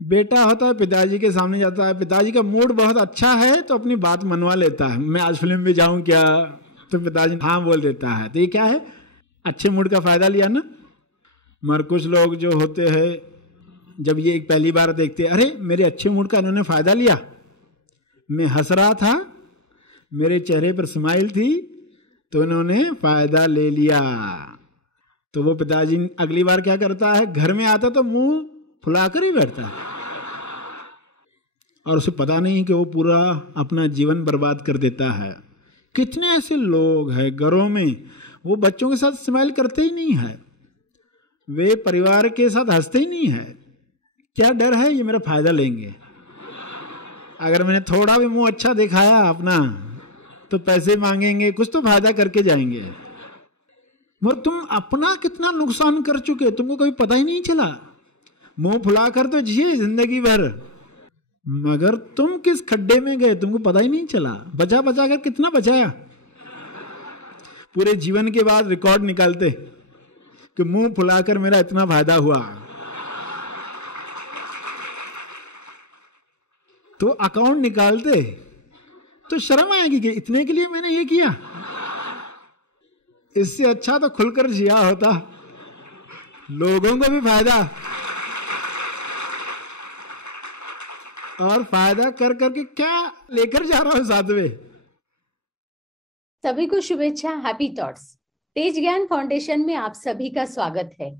बेटा होता है, पिताजी के सामने जाता है, पिताजी का मूड बहुत अच्छा है तो अपनी बात मनवा लेता है, मैं आज फिल्म में जाऊं क्या, तो पिताजी हाँ बोल देता है। तो ये क्या है, अच्छे मूड का फायदा लिया ना। मगर कुछ लोग जो होते हैं जब ये पहली बार देखते हैं, अरे मेरे अच्छे मूड का इन्होंने फायदा लिया, मैं हंस रहा था, मेरे चेहरे पर स्माइल थी, तो इन्होंने फायदा ले लिया। तो वो पिताजी अगली बार क्या करता है, घर में आता तो मुंह फुलाकर ही बैठता है, और उसे पता नहीं कि वो पूरा अपना जीवन बर्बाद कर देता है। कितने ऐसे लोग हैं घरों में, वो बच्चों के साथ स्माइल करते ही नहीं है, वे परिवार के साथ हंसते ही नहीं है। क्या डर है, ये मेरा फायदा लेंगे, अगर मैंने थोड़ा भी मुंह अच्छा दिखाया अपना तो पैसे मांगेंगे, कुछ तो फायदा करके जाएंगे। मगर तुम अपना कितना नुकसान कर चुके, तुमको कभी पता ही नहीं चला। मुंह फुलाकर तो जिए जिंदगी भर, मगर तुम किस खड्डे में गए तुमको पता ही नहीं चला। बचा बचा कर कितना बचाया, पूरे जीवन के बाद रिकॉर्ड निकालते कि मुंह फुलाकर मेरा इतना फायदा हुआ, तो अकाउंट निकालते तो शर्म आएगी कि इतने के लिए मैंने ये किया। इससे अच्छा तो खुलकर जिया होता, लोगों को भी फायदा, और फायदा कर करके क्या लेकर जा रहा हूं साथ में। सभी को शुभेच्छा, हैप्पी थॉट्स। तेज ज्ञान फाउंडेशन में आप सभी का स्वागत है।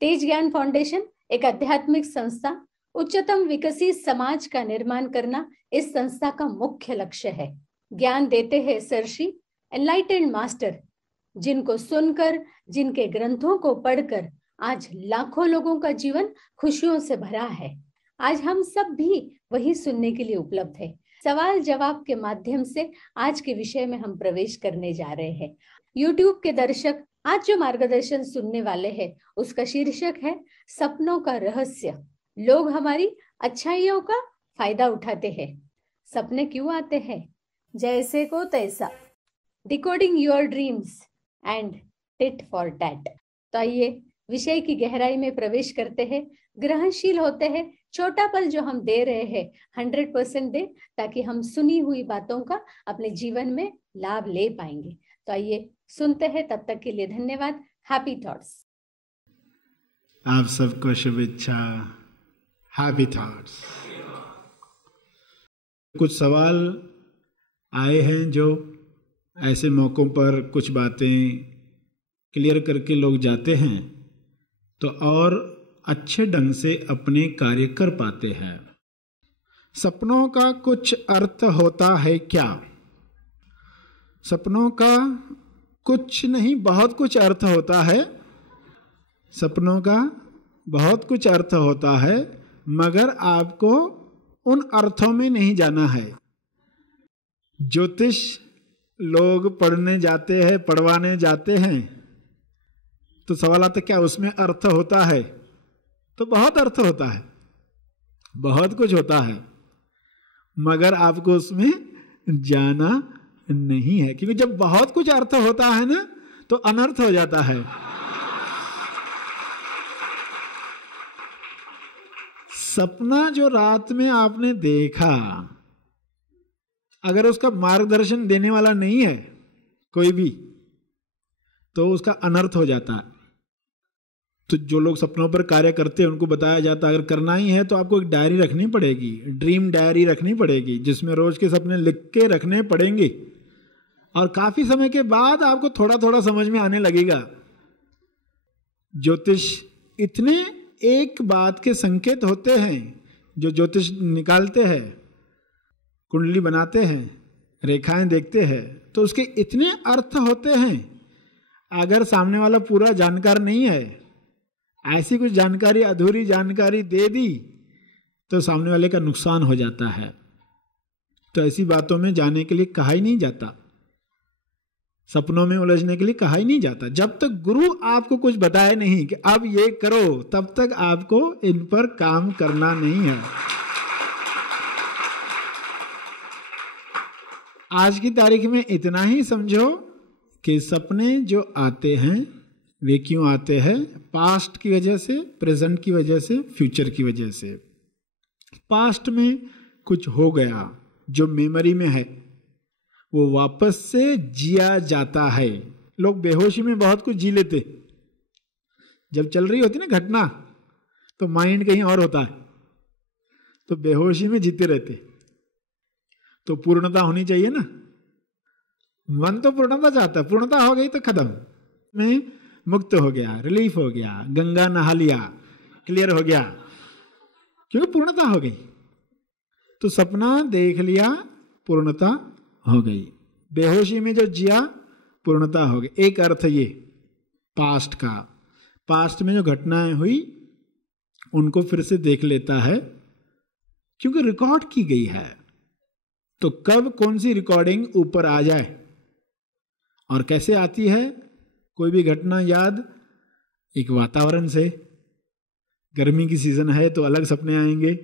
तेज ज्ञान फाउंडेशन एक आध्यात्मिक संस्था, उच्चतम विकसित समाज का निर्माण करना इस संस्था का मुख्य लक्ष्य है। ज्ञान देते हैं सरश्री एनलाइटेंड मास्टर, जिनको सुनकर, जिनके ग्रंथों को पढ़कर आज लाखों लोगों का जीवन खुशियों से भरा है। आज हम सब भी वही सुनने के लिए उपलब्ध है। सवाल जवाब के माध्यम से आज के विषय में हम प्रवेश करने जा रहे हैं। YouTube के दर्शक आज जो मार्गदर्शन सुनने वाले हैं उसका शीर्षक है सपनों का रहस्य। लोग हमारी अच्छाइयों का फायदा उठाते हैं। सपने क्यों आते हैं? जैसे को तैसा, decoding your dreams and tit for tat. तो आइए विषय की गहराई में प्रवेश करते हैं। ग्रहणशील होते हैं, छोटा पल जो हम दे रहे हैं 100% दे, ताकि हम सुनी हुई बातों का अपने जीवन में लाभ ले पाएंगे। तो आइए सुनते हैं, तब तक के लिए धन्यवाद। Happy thoughts. आप सबको शुभेच्छा, हैप्पी थॉट्स। कुछ सवाल आए हैं जो ऐसे मौक़ों पर कुछ बातें क्लियर करके लोग जाते हैं तो और अच्छे ढंग से अपने कार्य कर पाते हैं। सपनों का कुछ अर्थ होता है क्या? सपनों का कुछ नहीं, बहुत कुछ अर्थ होता है। सपनों का बहुत कुछ अर्थ होता है, मगर आपको उन अर्थों में नहीं जाना है। ज्योतिष लोग पढ़ने जाते हैं, पढ़वाने जाते हैं, तो सवाल आता क्या उसमें अर्थ होता है? तो बहुत अर्थ होता है, बहुत कुछ होता है, मगर आपको उसमें जाना नहीं है। क्योंकि जब बहुत कुछ अर्थ होता है ना तो अनर्थ हो जाता है। सपना जो रात में आपने देखा, अगर उसका मार्गदर्शन देने वाला नहीं है कोई भी, तो उसका अनर्थ हो जाता है। तो जो लोग सपनों पर कार्य करते हैं उनको बताया जाता है अगर करना ही है तो आपको एक डायरी रखनी पड़ेगी, ड्रीम डायरी रखनी पड़ेगी, जिसमें रोज के सपने लिख के रखने पड़ेंगे। और काफी समय के बाद आपको थोड़ा थोड़ा समझ में आने लगेगा। ज्योतिष इतने एक बात के संकेत होते हैं जो ज्योतिष निकालते हैं, कुंडली बनाते हैं, रेखाएं देखते हैं, तो उसके इतने अर्थ होते हैं। अगर सामने वाला पूरा जानकार नहीं है, ऐसी कुछ जानकारी, अधूरी जानकारी दे दी तो सामने वाले का नुकसान हो जाता है। तो ऐसी बातों में जाने के लिए कहा ही नहीं जाता, सपनों में उलझने के लिए कहा ही नहीं जाता। जब तक गुरु आपको कुछ बताए नहीं कि अब ये करो, तब तक आपको इन पर काम करना नहीं है। आज की तारीख में इतना ही समझो कि सपने जो आते हैं वे क्यों आते हैं? पास्ट की वजह से, प्रेजेंट की वजह से, फ्यूचर की वजह से। पास्ट में कुछ हो गया जो मेमोरी में है, वो वापस से जिया जाता है। लोग बेहोशी में बहुत कुछ जी लेते, जब चल रही होती ना घटना तो माइंड कहीं और होता है, तो बेहोशी में जीते रहते। तो पूर्णता होनी चाहिए ना, मन तो पूर्णता चाहता है, पूर्णता हो गई तो खत्म, में मुक्त हो गया, रिलीफ हो गया, गंगा नहा लिया, क्लियर हो गया, क्योंकि पूर्णता हो गई। तो सपना देख लिया, पूर्णता हो गई। बेहोशी में जो जिया, पूर्णता हो गई। एक अर्थ ये पास्ट का, पास्ट में जो घटनाएं हुई उनको फिर से देख लेता है, क्योंकि रिकॉर्ड की गई है। तो कब कौन सी रिकॉर्डिंग ऊपर आ जाए और कैसे आती है कोई भी घटना याद, एक वातावरण से। गर्मी की सीजन है तो अलग सपने आएंगे,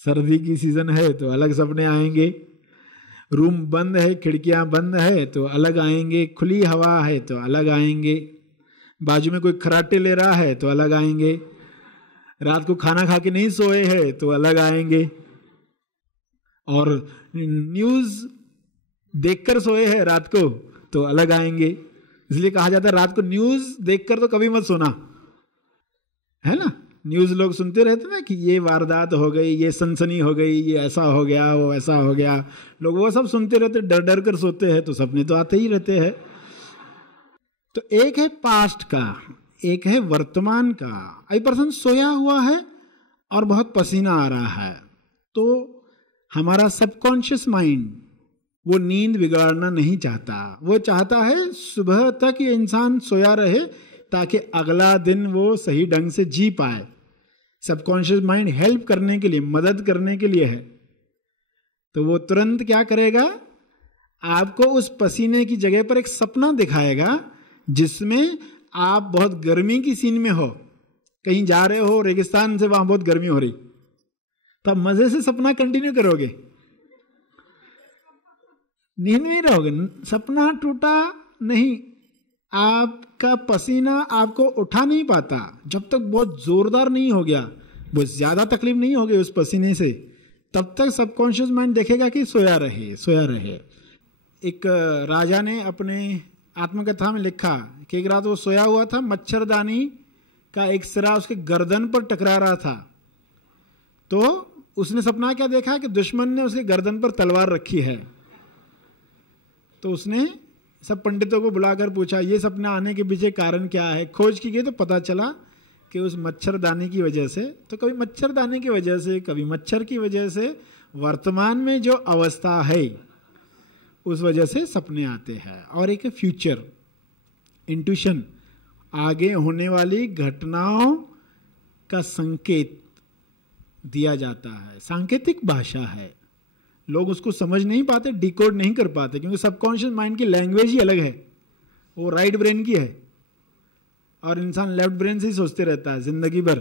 सर्दी की सीजन है तो अलग सपने आएंगे, रूम बंद है, खिड़कियां बंद है तो अलग आएंगे, खुली हवा है तो अलग आएंगे, बाजू में कोई खराटे ले रहा है तो अलग आएंगे, रात को खाना खा के नहीं सोए हैं तो अलग आएंगे, और न्यूज देखकर सोए हैं रात को तो अलग आएंगे। इसलिए कहा जाता है रात को न्यूज देखकर तो कभी मत सोना, है ना। न्यूज लोग सुनते रहते ना कि ये वारदात हो गई, ये सनसनी हो गई, ये ऐसा हो गया, वो ऐसा हो गया, लोग वो सब सुनते रहते, डर डर कर सोते हैं, तो सपने तो आते ही रहते हैं। तो एक है पास्ट का, एक है वर्तमान का। आई पर्सन सोया हुआ है और बहुत पसीना आ रहा है, तो हमारा सबकॉन्शियस माइंड वो नींद बिगाड़ना नहीं चाहता, वो चाहता है सुबह तक ये इंसान सोया रहे ताकि अगला दिन वो सही ढंग से जी पाए। सबकॉन्शियस माइंड हेल्प करने के लिए, मदद करने के लिए है। तो वो तुरंत क्या करेगा, आपको उस पसीने की जगह पर एक सपना दिखाएगा जिसमें आप बहुत गर्मी की सीन में हो, कहीं जा रहे हो रेगिस्तान से, वहां बहुत गर्मी हो रही, तो आप मजे से सपना कंटिन्यू करोगे, नींद में ही रहोगे, सपना टूटा नहीं। आपका पसीना आपको उठा नहीं पाता जब तक बहुत जोरदार नहीं हो गया, बहुत ज्यादा तकलीफ नहीं हो गई उस पसीने से, तब तक सबकॉन्शियस माइंड देखेगा कि सोया रहे, सोया रहे। एक राजा ने अपने आत्मकथा में लिखा कि एक रात वो सोया हुआ था, मच्छरदानी का एक सिरा उसके गर्दन पर टकरा रहा था, तो उसने सपना क्या देखा कि दुश्मन ने उसके गर्दन पर तलवार रखी है। तो उसने सब पंडितों को बुलाकर पूछा ये सपना आने के पीछे कारण क्या है। खोज की गई तो पता चला कि उस मच्छरदानी की वजह से, तो कभी मच्छरदानी की वजह से, कभी मच्छर की वजह से, वर्तमान में जो अवस्था है उस वजह से सपने आते हैं। और एक फ्यूचर इंट्यूशन, आगे होने वाली घटनाओं का संकेत दिया जाता है। सांकेतिक भाषा है, लोग उसको समझ नहीं पाते, डिकोड नहीं कर पाते, क्योंकि सबकॉन्शियस माइंड की लैंग्वेज ही अलग है, वो राइट ब्रेन की है और इंसान लेफ्ट ब्रेन से ही सोचते रहता है जिंदगी भर,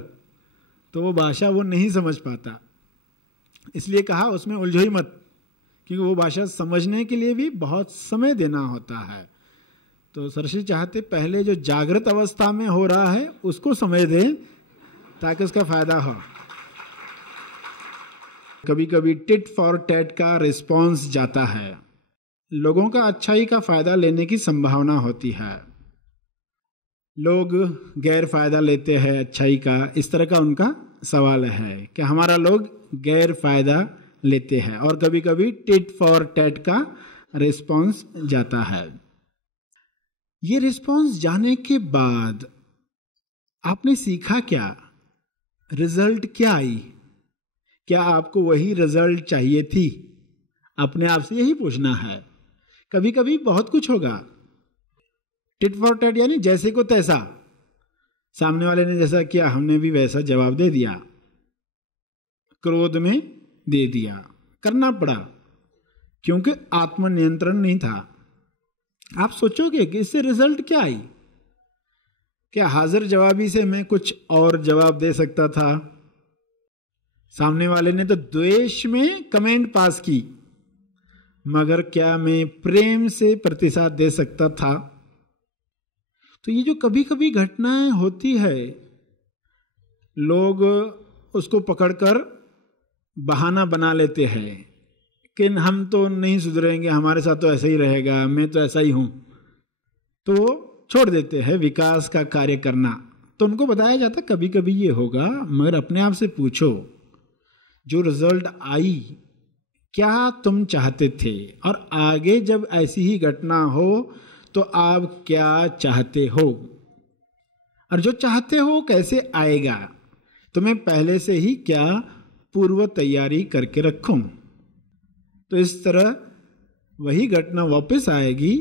तो वो भाषा वो नहीं समझ पाता। इसलिए कहा उसमें उलझो ही मत, क्योंकि वो भाषा समझने के लिए भी बहुत समय देना होता है। तो सरश्री चाहते पहले जो जागृत अवस्था में हो रहा है उसको समझ दें ताकि उसका फायदा हो। कभी कभी टिट फॉर टैट का रिस्पॉन्स जाता है, लोगों का अच्छाई का फायदा लेने की संभावना होती है, लोग गैर फायदा लेते हैं अच्छाई का, इस तरह का उनका सवाल है कि हमारा लोग गैर फायदा लेते हैं। और कभी कभी टिट फॉर टैट का रिस्पॉन्स जाता है। ये रिस्पॉन्स जाने के बाद आपने सीखा क्या, रिजल्ट क्या आई, क्या आपको वही रिजल्ट चाहिए थी? अपने आप से यही पूछना है। कभी कभी बहुत कुछ होगा, टिट फॉर टैट यानी जैसे को तैसा, सामने वाले ने जैसा किया हमने भी वैसा जवाब दे दिया, क्रोध में दे दिया, करना पड़ा क्योंकि आत्मनियंत्रण नहीं था। आप सोचोगे कि इससे रिजल्ट क्या आई? क्या हाजिर जवाबी से मैं कुछ और जवाब दे सकता था? सामने वाले ने तो द्वेष में कमेंट पास की, मगर क्या मैं प्रेम से प्रतिसाद दे सकता था? तो ये जो कभी कभी घटनाएं होती है, लोग उसको पकड़कर बहाना बना लेते हैं कि हम तो नहीं सुधरेंगे, हमारे साथ तो ऐसा ही रहेगा, मैं तो ऐसा ही हूं, तो छोड़ देते हैं विकास का कार्य करना। तो उनको बताया जाता कभी कभी ये होगा, मगर अपने आप से पूछो जो रिजल्ट आई क्या तुम चाहते थे, और आगे जब ऐसी ही घटना हो तो आप क्या चाहते हो, और जो चाहते हो कैसे आएगा, तो मैं पहले से ही क्या पूर्व तैयारी करके रखूं। तो इस तरह वही घटना वापस आएगी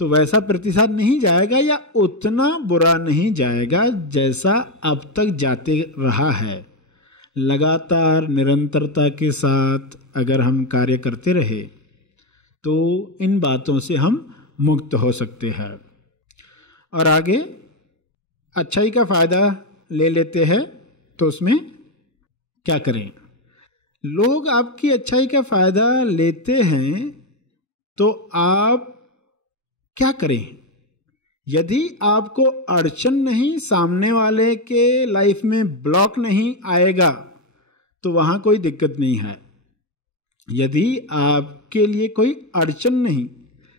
तो वैसा प्रतिसाद नहीं जाएगा या उतना बुरा नहीं जाएगा जैसा अब तक जाते रहा है। लगातार निरंतरता के साथ अगर हम कार्य करते रहे तो इन बातों से हम मुक्त हो सकते हैं। और आगे अच्छाई का फायदा ले लेते हैं तो उसमें क्या करें। लोग आपकी अच्छाई का फायदा लेते हैं तो आप क्या करें। यदि आपको अड़चन नहीं, सामने वाले के लाइफ में ब्लॉक नहीं आएगा तो वहां कोई दिक्कत नहीं है। यदि आपके लिए कोई अड़चन नहीं,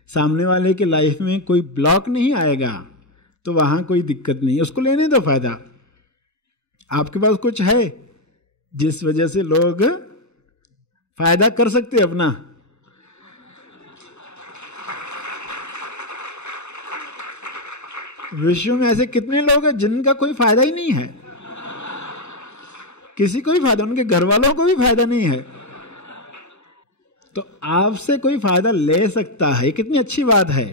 सामने वाले के लाइफ में कोई ब्लॉक नहीं आएगा तो वहां कोई दिक्कत नहीं, उसको लेने दो फायदा। आपके पास कुछ है जिस वजह से लोग फायदा कर सकते अपना। विश्व में ऐसे कितने लोग हैं जिनका कोई फायदा ही नहीं है, किसी को भी फायदा, उनके घर वालों को भी फायदा नहीं है, तो आपसे कोई फायदा ले सकता है। कितनी अच्छी बात है,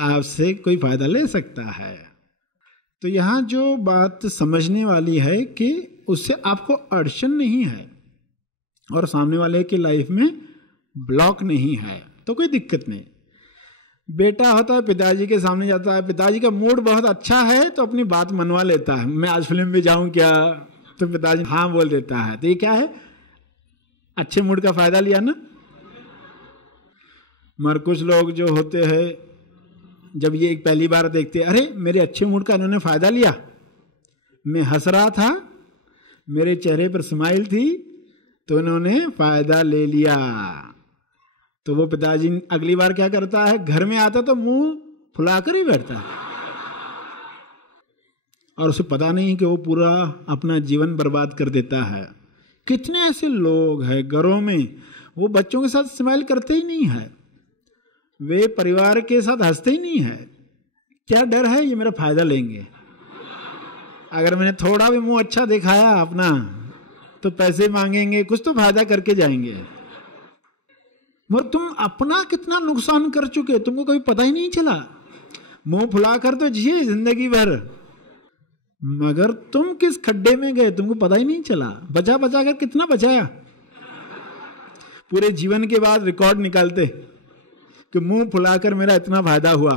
आपसे कोई फायदा ले सकता है। तो यहां जो बात समझने वाली है कि उससे आपको अड़चन नहीं है और सामने वाले की लाइफ में ब्लॉक नहीं है तो कोई दिक्कत नहीं। बेटा होता है, पिताजी के सामने जाता है, पिताजी का मूड बहुत अच्छा है तो अपनी बात मनवा लेता है, मैं आज फिल्म में जाऊं क्या, तो पिताजी हाँ बोल देता है। तो ये क्या है, अच्छे मूड का फायदा लिया ना। मगर कुछ लोग जो होते हैं जब ये पहली बार देखते हैं, अरे मेरे अच्छे मूड का इन्होंने फायदा लिया, मैं हंस रहा था, मेरे चेहरे पर स्माइल थी तो इन्होंने फायदा ले लिया। तो वो पिताजी अगली बार क्या करता है, घर में आता तो मुंह फुलाकर ही बैठता है और उसे पता नहीं कि वो पूरा अपना जीवन बर्बाद कर देता है। कितने ऐसे लोग हैं घरों में, वो बच्चों के साथ स्माइल करते ही नहीं है, वे परिवार के साथ हंसते ही नहीं है। क्या डर है, ये मेरा फायदा लेंगे। अगर मैंने थोड़ा भी मुंह अच्छा दिखाया अपना तो पैसे मांगेंगे, कुछ तो फायदा करके जाएंगे। मगर तुम अपना कितना नुकसान कर चुके, तुमको कभी पता ही नहीं चला। मुंह फुलाकर तो जिए जिंदगी भर, मगर तुम किस खड्डे में गए तुमको पता ही नहीं चला। बचा बचा कर कितना बचाया, पूरे जीवन के बाद रिकॉर्ड निकालते कि मुंह फुलाकर मेरा इतना फायदा हुआ।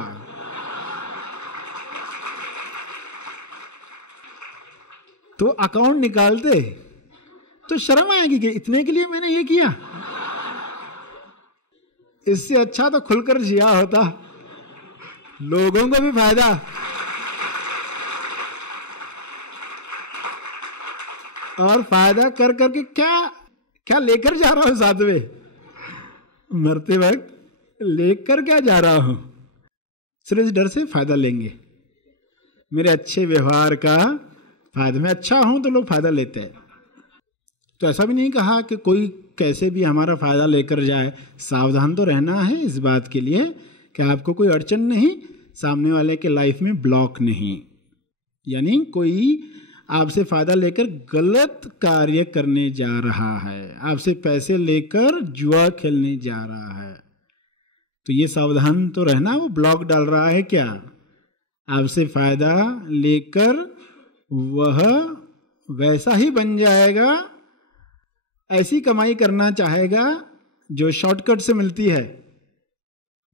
तो अकाउंट निकालते तो शर्म आएगी कि इतने के लिए मैंने ये किया। इससे अच्छा तो खुलकर जिया होता, लोगों को भी फायदा। और फायदा कर करके क्या क्या लेकर जा रहा हूं साथ में, मरते वक्त लेकर क्या जा रहा हूं। सिर्फ इस डर से फायदा लेंगे, मेरे अच्छे व्यवहार का फायदा, मैं अच्छा हूं तो लोग फायदा लेते हैं। तो ऐसा भी नहीं कहा कि कोई कैसे भी हमारा फायदा लेकर जाए। सावधान तो रहना है इस बात के लिए कि आपको कोई अड़चन नहीं, सामने वाले के लाइफ में ब्लॉक नहीं, यानी कोई आपसे फायदा लेकर गलत कार्य करने जा रहा है, आपसे पैसे लेकर जुआ खेलने जा रहा है। तो ये सावधान तो रहना, वो ब्लॉक डाल रहा है क्या, आपसे फायदा लेकर वह वैसा ही बन जाएगा, ऐसी कमाई करना चाहेगा जो शॉर्टकट से मिलती है,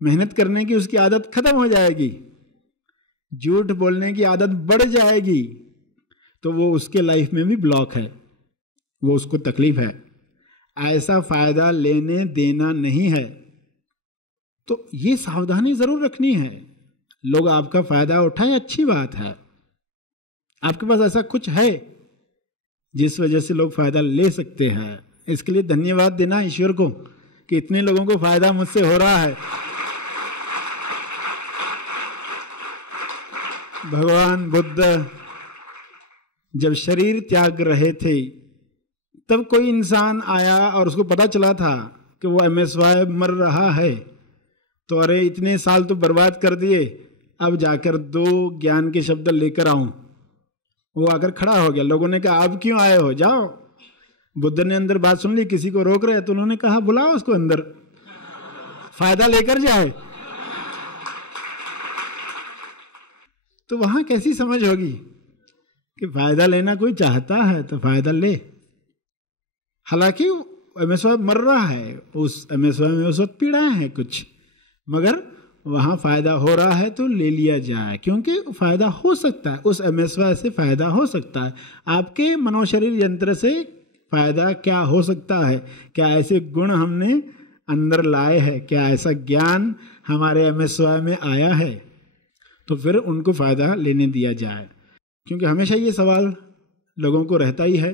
मेहनत करने की उसकी आदत खत्म हो जाएगी, झूठ बोलने की आदत बढ़ जाएगी, तो वो उसके लाइफ में भी ब्लॉक है, वो उसको तकलीफ है। ऐसा फायदा लेने देना नहीं है। तो ये सावधानी जरूर रखनी है। लोग आपका फायदा उठाएं, अच्छी बात है, आपके पास ऐसा कुछ है जिस वजह से लोग फायदा ले सकते हैं। इसके लिए धन्यवाद देना ईश्वर को कि इतने लोगों को फायदा मुझसे हो रहा है। भगवान बुद्ध जब शरीर त्याग रहे थे तब कोई इंसान आया और उसको पता चला था कि वो MSY मर रहा है, तो अरे इतने साल तो बर्बाद कर दिए, अब जाकर 2 ज्ञान के शब्द लेकर आऊं। वो आकर खड़ा हो गया। लोगों ने कहा आप क्यों आए हो, जाओ। बुद्ध ने अंदर बात सुन ली, किसी को रोक रहे, तो उन्होंने कहा बुलाओ उसको अंदर, फायदा लेकर जाए। तो वहां कैसी समझ होगी कि फायदा लेना कोई चाहता है तो फायदा ले। हालांकि MSY मर रहा है, उस MSY में उस वक्त पीड़ाएं हैं कुछ, मगर वहां फायदा हो रहा है तो ले लिया जाए, क्योंकि फायदा हो सकता है, उस MSY से फायदा हो सकता है। आपके मनोशरीर यंत्र से फायदा क्या हो सकता है? क्या ऐसे गुण हमने अंदर लाए हैं? क्या ऐसा ज्ञान हमारे MSY में आया है? तो फिर उनको फायदा लेने दिया जाए। क्योंकि हमेशा ये सवाल लोगों को रहता ही है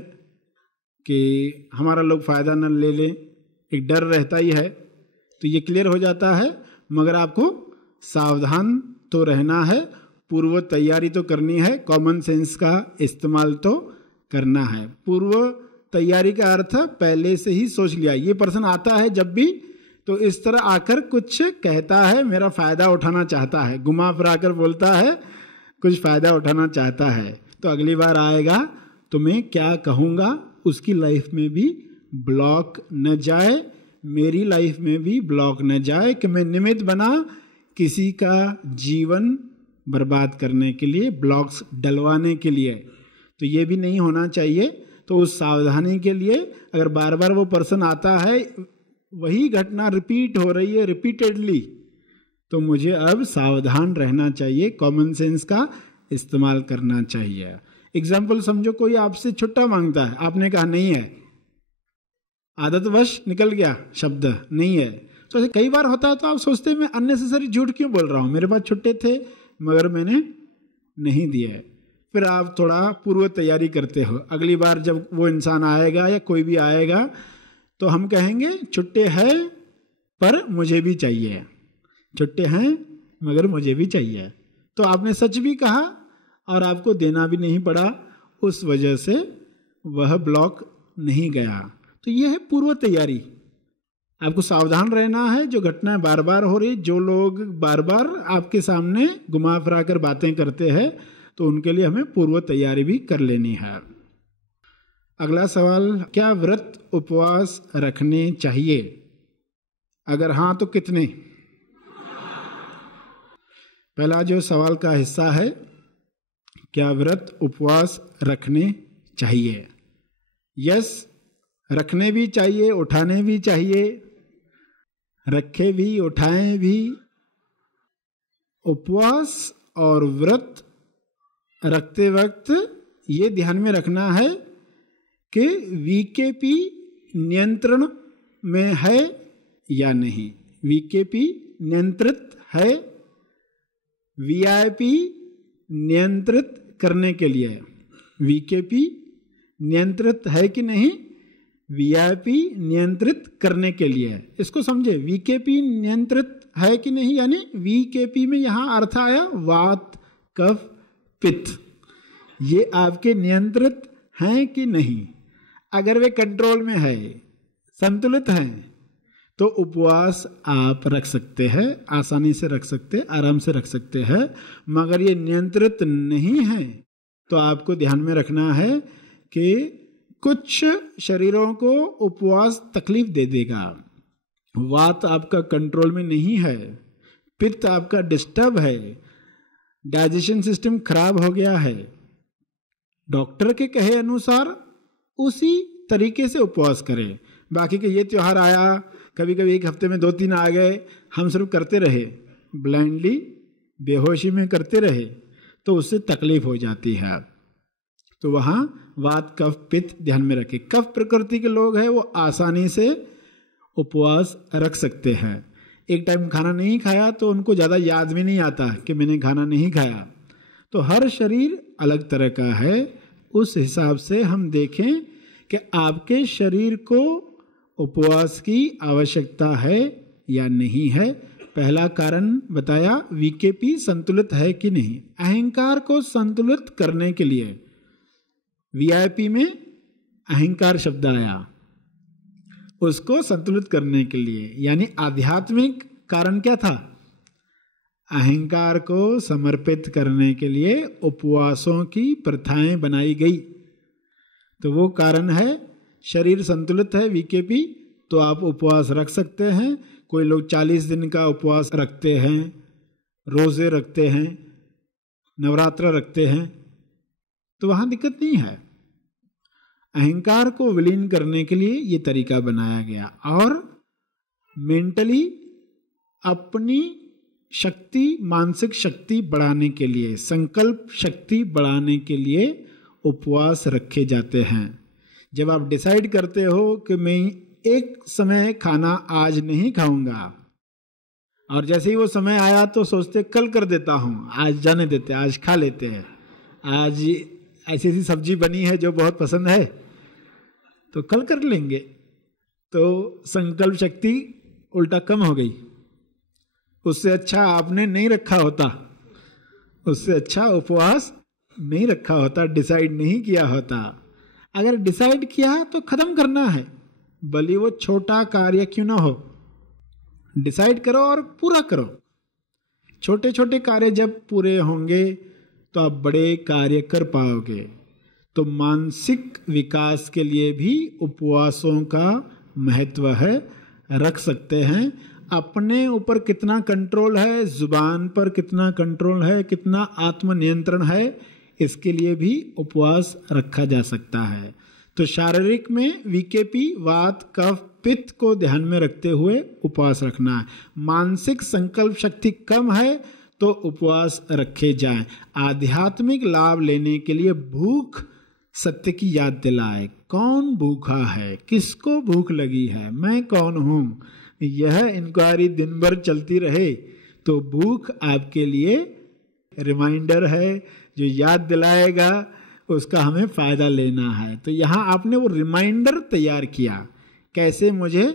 कि हमारा लोग फायदा न ले लें, एक डर रहता ही है। तो ये क्लियर हो जाता है, मगर आपको सावधान तो रहना है, पूर्व तैयारी तो करनी है, कॉमन सेंस का इस्तेमाल तो करना है। पूर्व तैयारी का अर्थ पहले से ही सोच लिया। ये पर्सन आता है जब भी तो इस तरह आकर कुछ कहता है, मेरा फायदा उठाना चाहता है, घुमा फिरा कर बोलता है, कुछ फायदा उठाना चाहता है, तो अगली बार आएगा तो मैं क्या कहूँगा उसकी लाइफ में भी ब्लॉक न जाए, मेरी लाइफ में भी ब्लॉक न जाए कि मैं निमित्त बना किसी का जीवन बर्बाद करने के लिए, ब्लॉक्स डलवाने के लिए। तो ये भी नहीं होना चाहिए। तो उस सावधानी के लिए अगर बार बार वो पर्सन आता है, वही घटना रिपीट हो रही है रिपीटेडली, तो मुझे अब सावधान रहना चाहिए, कॉमन सेंस का इस्तेमाल करना चाहिए। एग्जाम्पल समझो, कोई आपसे छुट्टा मांगता है, आपने कहा नहीं है, आदतवश निकल गया शब्द नहीं है। तो ऐसे कई बार होता है, तो आप सोचते हैं मैं अननेसेसरी झूठ क्यों बोल रहा हूँ, मेरे पास छुट्टे थे मगर मैंने नहीं दिए। फिर आप थोड़ा पूर्व तैयारी करते हो, अगली बार जब वो इंसान आएगा या कोई भी आएगा तो हम कहेंगे छुट्टे हैं पर मुझे भी चाहिए, छुट्टे हैं मगर मुझे भी चाहिए। तो आपने सच भी कहा और आपको देना भी नहीं पड़ा, उस वजह से वह ब्लॉक नहीं गया। तो यह है पूर्व तैयारी। आपको सावधान रहना है, जो घटनाएं बार बार हो रही, जो लोग बार बार आपके सामने घुमा फिरा कर बातें करते हैं, तो उनके लिए हमें पूर्व तैयारी भी कर लेनी है। अगला सवाल, क्या व्रत उपवास रखने चाहिए? अगर हाँ तो कितने? पहला जो सवाल का हिस्सा है, क्या व्रत उपवास रखने चाहिए? यस, रखने भी चाहिए, उठाने भी चाहिए, रखे भी उठाएं भी। उपवास और व्रत रखते वक्त ये ध्यान में रखना है कि वीकेपी नियंत्रण में है या नहीं। वीकेपी नियंत्रित है, वीआईपी नियंत्रित करने के लिए। वीकेपी नियंत्रित है कि नहीं, वीआईपी नियंत्रित करने के लिए। इसको समझे, वीकेपी नियंत्रित है कि नहीं, यानी वीकेपी में यहां अर्थ आया वात कफ पित्त, ये आपके नियंत्रित हैं कि नहीं। अगर वे कंट्रोल में है, संतुलित हैं, तो उपवास आप रख सकते हैं, आसानी से रख सकते, आराम से रख सकते हैं। मगर ये नियंत्रित नहीं है तो आपको ध्यान में रखना है कि कुछ शरीरों को उपवास तकलीफ दे देगा। वात आपका कंट्रोल में नहीं है, पित्त आपका डिस्टर्ब है, डाइजेशन सिस्टम खराब हो गया है। डॉक्टर के कहे अनुसार उसी तरीके से उपवास करें। बाकी के ये त्योहार आया, कभी कभी एक हफ्ते में 2-3 आ गए, हम सिर्फ करते रहे, ब्लाइंडली बेहोशी में करते रहे, तो उससे तकलीफ हो जाती है। तो वहाँ वात कफ पित्त ध्यान में रखें। कफ प्रकृति के लोग हैं, वो आसानी से उपवास रख सकते हैं। एक टाइम खाना नहीं खाया तो उनको ज़्यादा याद भी नहीं आता कि मैंने खाना नहीं खाया। तो हर शरीर अलग तरह का है, उस हिसाब से हम देखें कि आपके शरीर को उपवास की आवश्यकता है या नहीं है। पहला कारण बताया, वीकेपी संतुलित है कि नहीं। अहंकार को संतुलित करने के लिए, वीआईपी में अहंकार शब्द आया, उसको संतुलित करने के लिए, यानी आध्यात्मिक कारण क्या था? अहंकार को समर्पित करने के लिए उपवासों की प्रथाएं बनाई गई। तो वो कारण है, शरीर संतुलित है, वीकेपी, तो आप उपवास रख सकते हैं। कोई लोग 40 दिन का उपवास रखते हैं, रोजे रखते हैं, नवरात्र रखते हैं, तो वहां दिक्कत नहीं है। अहंकार को विलीन करने के लिए ये तरीका बनाया गया। और मेंटली अपनी शक्ति, मानसिक शक्ति बढ़ाने के लिए, संकल्प शक्ति बढ़ाने के लिए उपवास रखे जाते हैं। जब आप डिसाइड करते हो कि मैं एक समय खाना आज नहीं खाऊंगा, और जैसे ही वो समय आया तो सोचते कल कर देता हूं, आज जाने देते, आज खा लेते हैं, आज ऐसी ऐसी सब्जी बनी है जो बहुत पसंद है तो कल कर लेंगे, तो संकल्प शक्ति उल्टा कम हो गई। उससे अच्छा आपने नहीं रखा होता, उससे अच्छा उपवास नहीं रखा होता, डिसाइड नहीं किया होता। अगर डिसाइड किया तो खत्म करना है, भले वो छोटा कार्य क्यों ना हो, डिसाइड करो और पूरा करो। छोटे छोटे कार्य जब पूरे होंगे तो आप बड़े कार्य कर पाओगे। तो मानसिक विकास के लिए भी उपवासों का महत्व है, रख सकते हैं। अपने ऊपर कितना कंट्रोल है, जुबान पर कितना कंट्रोल है, कितना आत्मनियंत्रण है, इसके लिए भी उपवास रखा जा सकता है। तो शारीरिक में वीकेपी, वात, कफ, पित्त को ध्यान में रखते हुए उपवास रखना है। मानसिक संकल्प शक्ति कम है तो उपवास रखे जाएं। आध्यात्मिक लाभ लेने के लिए भूख सत्य की याद दिलाए। कौन भूखा है, किसको भूख लगी है, मैं कौन हूं, यह इंक्वायरी दिन भर चलती रहे तो भूख आपके लिए रिमाइंडर है जो याद दिलाएगा, उसका हमें फायदा लेना है। तो यहाँ आपने वो रिमाइंडर तैयार किया, कैसे मुझे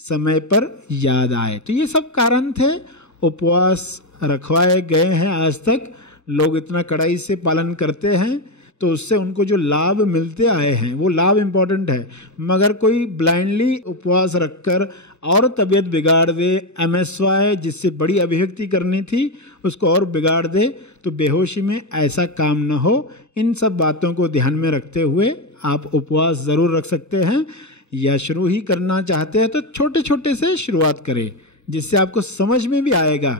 समय पर याद आए। तो ये सब कारण थे, उपवास रखवाए गए हैं। आज तक लोग इतना कड़ाई से पालन करते हैं तो उससे उनको जो लाभ मिलते आए हैं वो लाभ इंपॉर्टेंट है। मगर कोई ब्लाइंडली उपवास रखकर और तबीयत बिगाड़ दे, MSY जिससे बड़ी अभिव्यक्ति करनी थी उसको और बिगाड़ दे, तो बेहोशी में ऐसा काम न हो। इन सब बातों को ध्यान में रखते हुए आप उपवास ज़रूर रख सकते हैं। या शुरू ही करना चाहते हैं तो छोटे छोटे से शुरुआत करें, जिससे आपको समझ में भी आएगा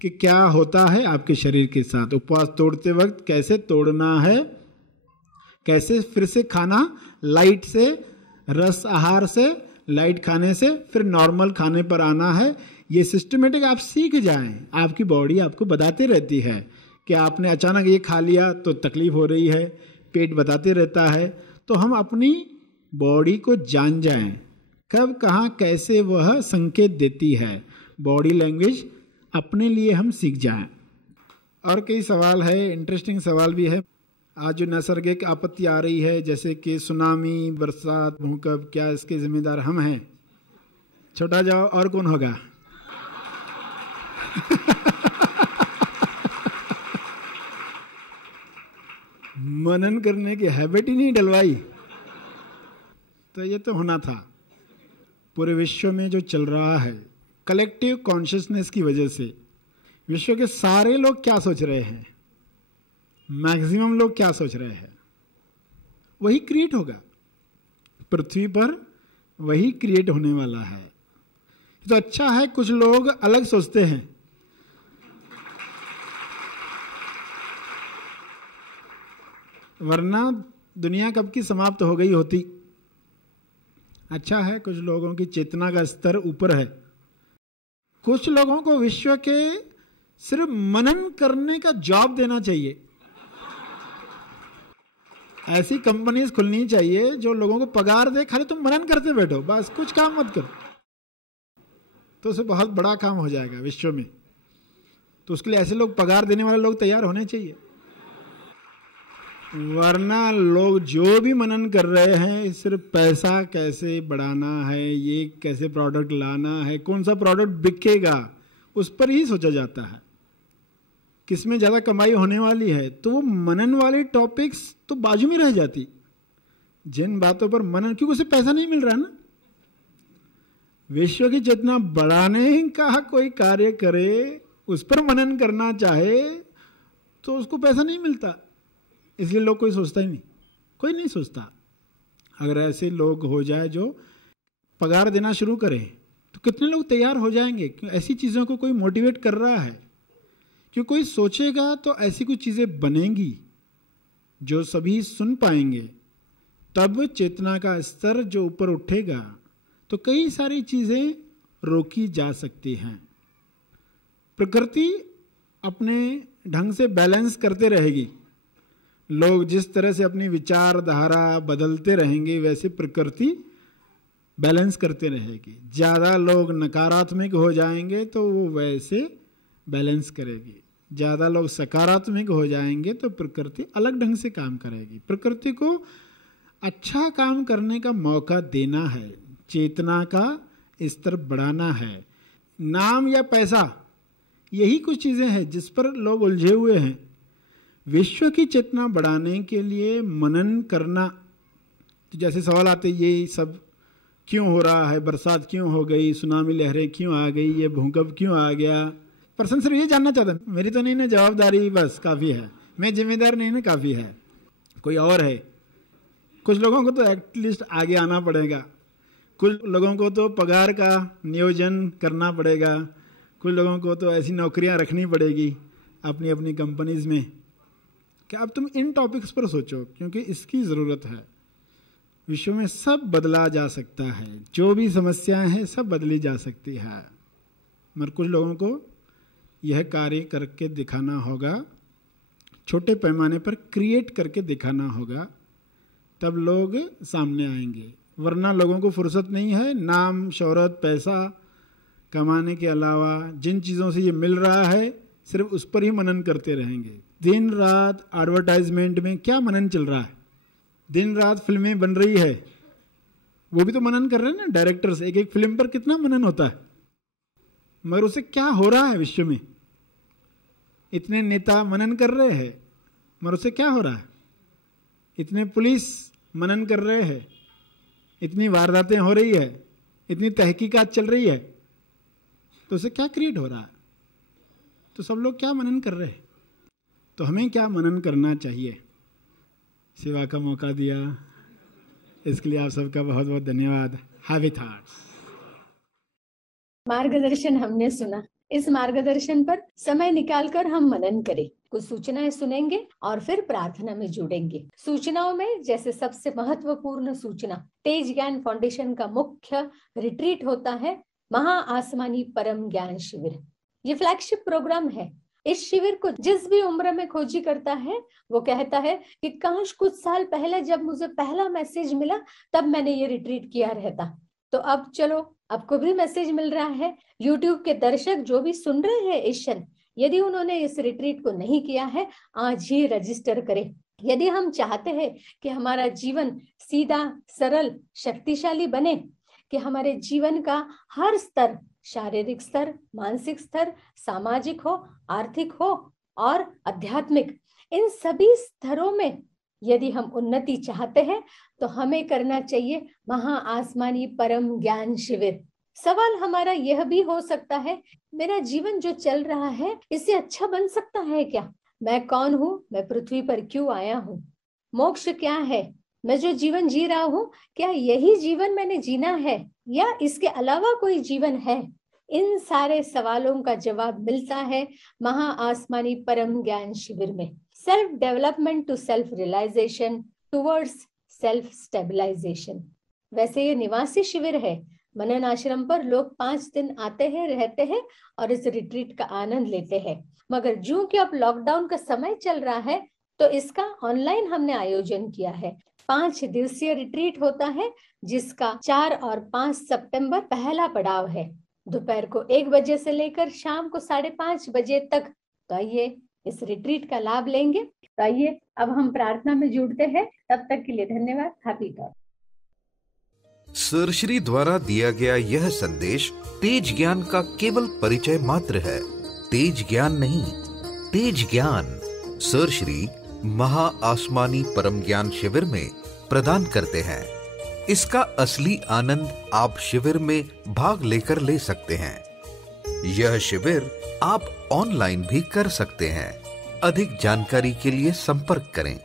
कि क्या होता है आपके शरीर के साथ। उपवास तोड़ते वक्त कैसे तोड़ना है, कैसे फिर से खाना लाइट से, रस आहार से, लाइट खाने से फिर नॉर्मल खाने पर आना है। ये सिस्टमेटिक आप सीख जाएं। आपकी बॉडी आपको बताती रहती है कि आपने अचानक ये खा लिया तो तकलीफ हो रही है, पेट बताते रहता है। तो हम अपनी बॉडी को जान जाएं, कब कहाँ कैसे वह संकेत देती है। बॉडी लैंग्वेज अपने लिए हम सीख जाएं। और कई सवाल है, इंटरेस्टिंग सवाल भी है। आज जो नैसर्गिक आपत्ति आ रही है जैसे कि सुनामी, बरसात, भूकंप, क्या इसके जिम्मेदार हम हैं? छोटा जाओ, और कौन होगा? मनन करने की हैबिट ही नहीं डलवाई, तो ये तो होना था। पूरे विश्व में जो चल रहा है कलेक्टिव कॉन्शियसनेस की वजह से, विश्व के सारे लोग क्या सोच रहे हैं, मैक्सिमम लोग क्या सोच रहे हैं, वही क्रिएट होगा पृथ्वी पर, वही क्रिएट होने वाला है। तो अच्छा है कुछ लोग अलग सोचते हैं। वरना दुनिया कब की समाप्त हो गई होती। अच्छा है कुछ लोगों की चेतना का स्तर ऊपर है। कुछ लोगों को विश्व के सिर्फ मनन करने का जॉब देना चाहिए। ऐसी कंपनीज खुलनी चाहिए जो लोगों को पगार दे, खाली तुम मनन करते बैठो, बस कुछ काम मत करो, तो उसे बहुत बड़ा काम हो जाएगा विश्व में। तो उसके लिए ऐसे लोग, पगार देने वाले लोग तैयार होने चाहिए। वरना लोग जो भी मनन कर रहे हैं सिर्फ पैसा कैसे बढ़ाना है, ये कैसे प्रोडक्ट लाना है, कौन सा प्रोडक्ट बिकेगा, उस पर ही सोचा जाता है, किसमें ज़्यादा कमाई होने वाली है। तो वो मनन वाले टॉपिक्स तो बाजू में रह जाती। जिन बातों पर मनन, क्योंकि उसे पैसा नहीं मिल रहा ना। विश्व की चेतना बढ़ाने का कोई कार्य करे, उस पर मनन करना चाहे तो उसको पैसा नहीं मिलता, इसलिए लोग कोई सोचता ही नहीं, कोई नहीं सोचता। अगर ऐसे लोग हो जाए जो पगार देना शुरू करें तो कितने लोग तैयार हो जाएंगे, क्यों ऐसी चीज़ों को कोई मोटिवेट कर रहा है। क्यों कोई सोचेगा तो ऐसी कुछ चीज़ें बनेंगी जो सभी सुन पाएंगे, तब चेतना का स्तर जो ऊपर उठेगा तो कई सारी चीज़ें रोकी जा सकती हैं। प्रकृति अपने ढंग से बैलेंस करते रहेगी। लोग जिस तरह से अपनी विचारधारा बदलते रहेंगे वैसे प्रकृति बैलेंस करते रहेगी। ज़्यादा लोग नकारात्मक हो जाएंगे तो वो वैसे बैलेंस करेगी, ज़्यादा लोग सकारात्मक हो जाएंगे तो प्रकृति अलग ढंग से काम करेगी। प्रकृति को अच्छा काम करने का मौका देना है, चेतना का स्तर बढ़ाना है। नाम या पैसा, यही कुछ चीज़ें हैं जिस पर लोग उलझे हुए हैं। विश्व की चेतना बढ़ाने के लिए मनन करना, तो जैसे सवाल आते ये सब क्यों हो रहा है, बरसात क्यों हो गई, सुनामी लहरें क्यों आ गई, ये भूकंप क्यों आ गया, पर्सन सिर्फ ये जानना चाहता है, मेरी तो नहीं ना जवाबदारी, बस काफ़ी है, मैं जिम्मेदार नहीं ना, काफ़ी है, कोई और है। कुछ लोगों को तो एटलीस्ट आगे आना पड़ेगा, कुछ लोगों को तो पगार का नियोजन करना पड़ेगा, कुछ लोगों को तो ऐसी नौकरियां रखनी पड़ेगी अपनी अपनी कंपनीज में। क्या अब तुम इन टॉपिक्स पर सोचो, क्योंकि इसकी ज़रूरत है। विश्व में सब बदला जा सकता है, जो भी समस्याएं हैं सब बदली जा सकती है, मगर कुछ लोगों को यह कार्य करके दिखाना होगा, छोटे पैमाने पर क्रिएट करके दिखाना होगा, तब लोग सामने आएंगे। वरना लोगों को फुर्सत नहीं है नाम शोहरत पैसा कमाने के अलावा। जिन चीज़ों से ये मिल रहा है सिर्फ उस पर ही मनन करते रहेंगे। दिन रात एडवर्टाइजमेंट में क्या मनन चल रहा है, दिन रात फिल्में बन रही है, वो भी तो मनन कर रहे हैं ना डायरेक्टर्स, एक एक फिल्म पर कितना मनन होता है, मगर उसे क्या हो रहा है विश्व में। इतने नेता मनन कर रहे हैं मगर उसे क्या हो रहा है, इतने पुलिस मनन कर रहे हैं, इतनी वारदातें हो रही है, इतनी तहकीकात चल रही है, तो उसे क्या क्रिएट हो रहा है। तो सब लोग क्या मनन कर रहे हैं, तो हमें क्या मनन करना चाहिए। सेवा का मौका दिया इसके लिए आप सबका बहुत बहुत धन्यवाद। Heavy thoughts. मार्गदर्शन हमने सुना, इस मार्गदर्शन पर समय निकालकर हम मनन करें। कुछ सूचनाएं सुनेंगे और फिर प्रार्थना में जुड़ेंगे। सूचनाओं में जैसे सबसे महत्वपूर्ण सूचना, तेज ज्ञान फाउंडेशन का मुख्य रिट्रीट होता है महा आसमानी परम ज्ञान शिविर। ये फ्लैगशिप प्रोग्राम है। इस शिविर को जिस भी उम्र में खोजी करता है वो कहता है कि काश कुछ साल पहले जब मुझे पहला मैसेज मिला तब मैंने ये रिट्रीट किया रहता। तो अब चलो, आपको भी मैसेज मिल रहा है। यूट्यूब के दर्शक जो भी सुन रहे हैं इस क्षण, यदि उन्होंने इस रिट्रीट को नहीं किया है आज ही रजिस्टर करें। यदि हम चाहते हैं कि हमारा जीवन सीधा सरल शक्तिशाली बने, कि हमारे जीवन का हर स्तर, शारीरिक स्तर, मानसिक स्तर, सामाजिक हो, आर्थिक हो और आध्यात्मिक, इन सभी स्तरों में यदि हम उन्नति चाहते हैं तो हमें करना चाहिए महा आसमानी परम ज्ञान शिविर। सवाल हमारा यह भी हो सकता है, मेरा जीवन जो चल रहा है इससे अच्छा बन सकता है क्या? मैं कौन हूँ? मैं पृथ्वी पर क्यों आया हूँ? मोक्ष क्या है? मैं जो जीवन जी रहा हूँ क्या यही जीवन मैंने जीना है या इसके अलावा कोई जीवन है? इन सारे सवालों का जवाब मिलता है महा आसमानी परम ज्ञान शिविर में। Self development to self realisation towards self stabilisation. वैसे ये निवासी शिविर है। मनन आश्रम पर लोग 5 दिन आते हैं, रहते हैं और इस रिट्रीट का आनंद लेते हैं। मगर जो कि अब लॉकडाउन का समय चल रहा है तो इसका ऑनलाइन हमने आयोजन किया है। 5 दिवसीय रिट्रीट होता है जिसका 4 और 5 सितंबर पहला पड़ाव है। दोपहर को 1 बजे से लेकर शाम को 5:30 बजे तक। तो आइए इस रिट्रीट का लाभ लेंगे। तो आइए अब हम प्रार्थना में जुड़ते हैं। तब तक के लिए धन्यवाद। Happy talk. सरश्री द्वारा दिया गया यह संदेश तेज ज्ञान का केवल परिचय मात्र है, तेज ज्ञान नहीं। तेज ज्ञान सरश्री महा आसमानी परम ज्ञान शिविर में प्रदान करते हैं। इसका असली आनंद आप शिविर में भाग लेकर ले सकते हैं। यह शिविर आप ऑनलाइन भी कर सकते हैं। अधिक जानकारी के लिए संपर्क करें